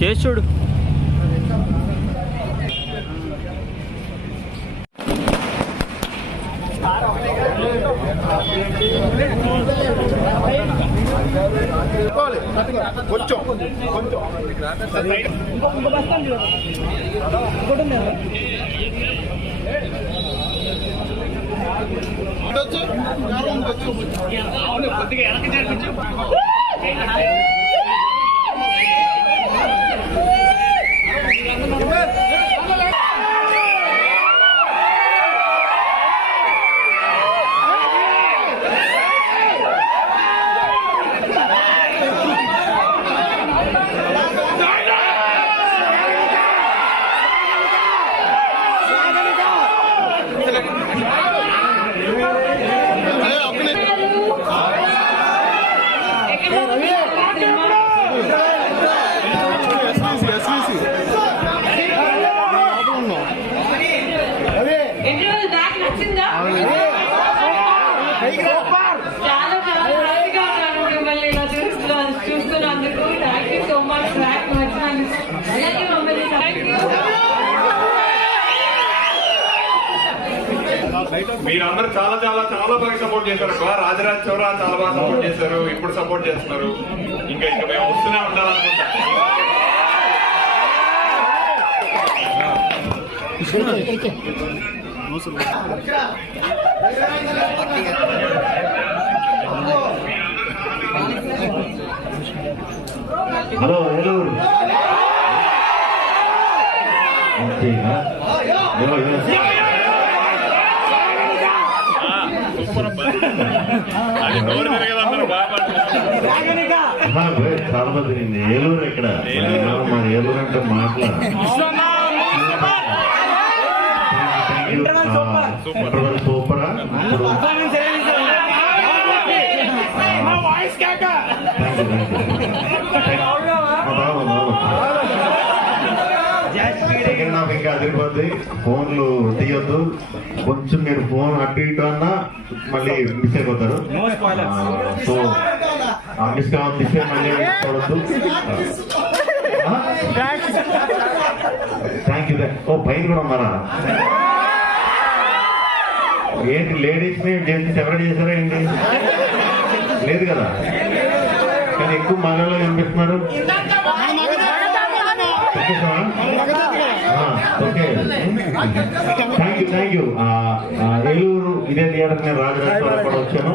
చేసి చూడు కొంచెం కొంచెం ఇంటర్వెల్ బ్యాక్ నచ్చిందా చూస్తున్నందుకు thank you so much back నచ్చినందుకు అలాగే మమ్మల్ని థ్యాంక్ యూ మీరందరూ చాలా చాలా చాలా బాగా సపోర్ట్ చేశారు. అక్క రాజరాజ్ చౌరా చాలా బాగా సపోర్ట్ చేశారు. ఇప్పుడు సపోర్ట్ చేస్తున్నారు. ఇంకా ఇంకా మేము వస్తూనే ఉండాలనుకుంటా హలో ఏలూరు. అంతేనా? ఏమో, ఏమో. అది నోరు తిరగదన్నారు బాగా ఆహా, పోయి, చాలా మంది నిన్ను ఏలూరు ఇక్కడ మన ఏలూరు అంటే మాట్లా సూపరా ఇప్పుడు ఫోన్లు తీయొద్దు. కొంచెం మీరు ఫోన్ అటు ఇటు అన్నా మళ్ళీ మిస్ అయిపోతారు. సో ఆ మిస్ కావాలి మిస్ అయ్యి మళ్ళీ చూడొద్దు. థ్యాంక్ యూ ఓ పైన కూడా ఉన్నారా? ఏంటి లేడీస్ని జెంట్స్ ఎవరైనా చేశారా ఏంటి? లేదు కదా? కానీ ఎక్కువ మగవాళ్ళు కనిపిస్తున్నారు. Okay thank you thank you Eluru ఇదే థియేటర్ నేను రాజరాజేశ్వరం కూడా వచ్చాను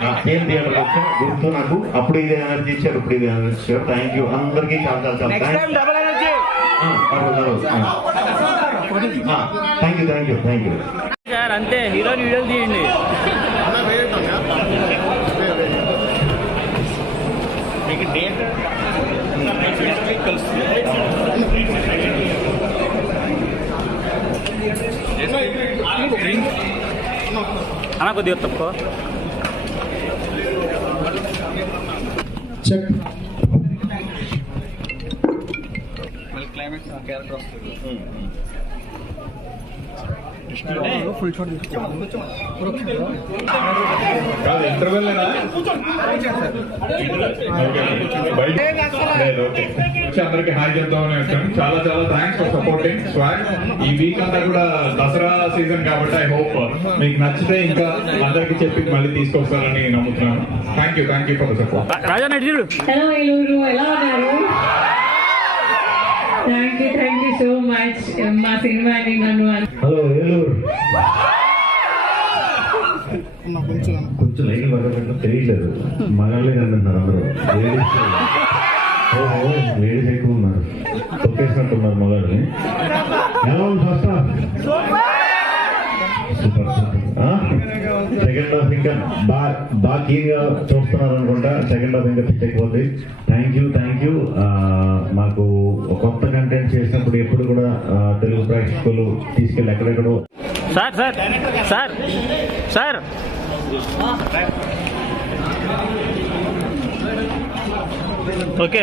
ఆ, సేమ్ థియేటర్ వచ్చాను గుర్తు నాకు అప్పుడు ఇదే ఎనర్జీ ఇచ్చారు ఇప్పుడు ఇదే ఎనర్జీ ఇచ్చారు థ్యాంక్ యూ అందరికీ చాలా చాలా చాలా thank you thank you thank you sir అంతే హీరోని వీడియోలు తీయండి డేట్ అన్న కొద్దిగా తక్కువ చెక్ అందరికి హాయ్ చెప్తామని వచ్చాను చాలా చాలా థ్యాంక్స్ ఫర్ సపోర్టింగ్ స్వాగ్ ఈ వీక్ అంతా కూడా దసరా సీజన్ కాబట్టి ఐ హోప్ మీకు నచ్చితే ఇంకా అందరికి చెప్పి మళ్ళీ తీసుకొస్తారని నమ్ముతున్నాను thank you thank you for support Raja నటి ఎలా ఉన్నారు thank you thank you so much మా సినిమాని నన్ను హలో ఏలూరు. కొంచెం. లైట్ పడకుండా తెలియలేదు మగాళ్ళే కనిపిస్తున్నారు అందరూ. లేడీస్ ఎక్కువ ఉన్నారు. తొక్కేసినట్టున్నారు మగాళ్ళని. ఎలా ఉంది first super super second half ఇంకా బాగా బాగా కీన్గా చూస్తున్నారు అనుకుంటా సెకండ్ హాఫ్ ఇంకా పిచ్ అయిపోద్ది థ్యాంక్ యూ థ్యాంక్ యూ మాకు కొత్త కంటెంట్ చేసినప్పుడు ఎప్పుడు కూడా తెలుగు ప్రేక్షకులు తీసుకెళ్ళి ఎక్కడెక్కడో sir sir sir sir. Okay.